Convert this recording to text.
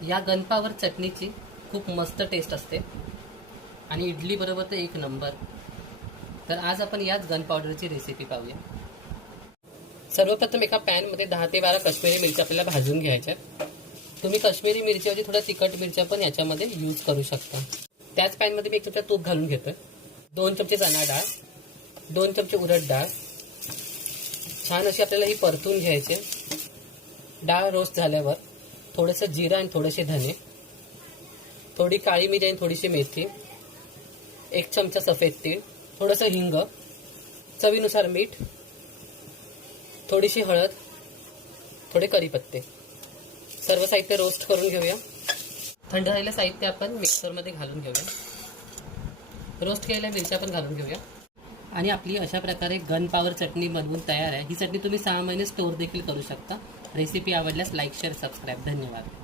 या गनपावर चटणीची खूप मस्त टेस्ट असते आणि इडली बरोबर तर एक नंबर. तर आज आपण याच गन पावडरची रेसिपी पाहूया. सर्वप्रथम एका पॅनमध्ये 10 ते 12 काश्मीरी मिरच्या आपल्याला भाजून घ्यायच्या. तुम्ही काश्मीरी मिरच्याऐवजी थोडा तिखट मिरच्या पण याच्यामध्ये यूज करू शकता. त्याच पॅनमध्ये मी 1 चमचा तूप घालून घेतोय. 2 चमचे चणा डाळ, 2 चमचे उडद डाळ. छान अशी आपल्याला ही परतून घ्यायची. डाळ रोस्ट झाल्यावर थोडंसं जिरं आणि थोडेसे धने, थोडी काळी मिरी आणि थोडीशी मेथी, 1 चमचा सफेद तीळ, थोडंसं हिंग, चवीनुसार मीठ, थोडीशी हळद, थोडे कढीपत्ते. सर्व साहित्य रोस्ट करून घेऊया. थंड झालेलं साहित्य आपण मिक्सरमध्ये घालून घेऊया. रोस्ट केलेल्या मिरच्या पण घालून घेऊया आणि आपली अशा प्रकारे गन पॉवर चटणी बनवून तयार आहे. ही चटणी तुम्ही 6 महिने स्टोअर देखील करू शकता. रेसिपी आवडल्यास लाईक, शेअर, सबस्क्राईब. धन्यवाद.